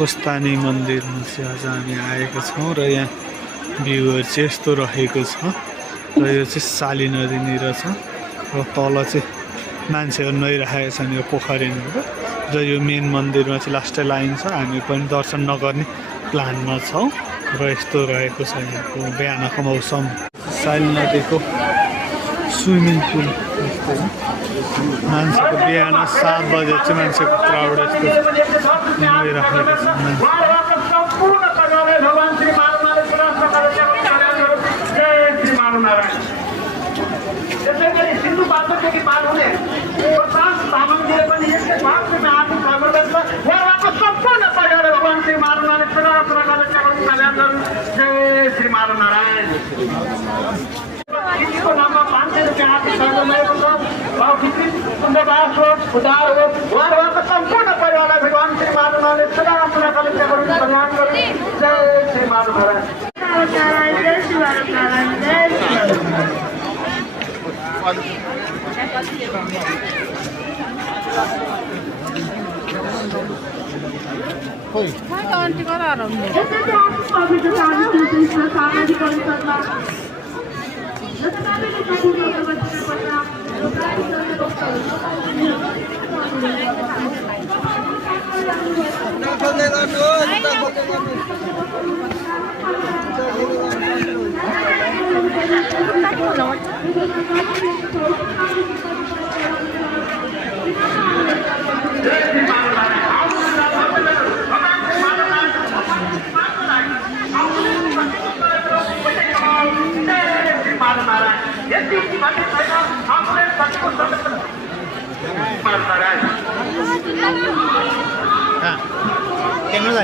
खोस्तानी मन्दिरमा चाहिँ आज हामी आएका छौँ र यहाँ भ्यूहरू चाहिँ यस्तो रहेको छ र यो चाहिँ साली नदीनिर छ र तल चाहिँ मान्छेहरू नुहाइरहेका छन् यो पोखरीनिर र यो मेन मन्दिरमा चाहिँ लास्टै लाइन छ। हामी पनि दर्शन नगर्ने प्लानमा छौँ र यस्तो रहेको छ यहाँको बिहानको मौसम। साली नदीको स्विमिङ पुल यस्तो मान्छेको बिहान 7 बजे चाहिँ मान्छेको क्राउड यस्तो नुहाइरहेको छ मान्छे। इसको नाममा 500 रुपियाँ आर्थिक सहयोग छ। पुण्यवास हो, उद्धार हो, उहाँहरूको सम्पूर्ण परिवारलाई भगवान श्री माधवले सदा आफ्नो प्रकारले कल्याण गरून्। जय श्री माधव महाराज। कैमरा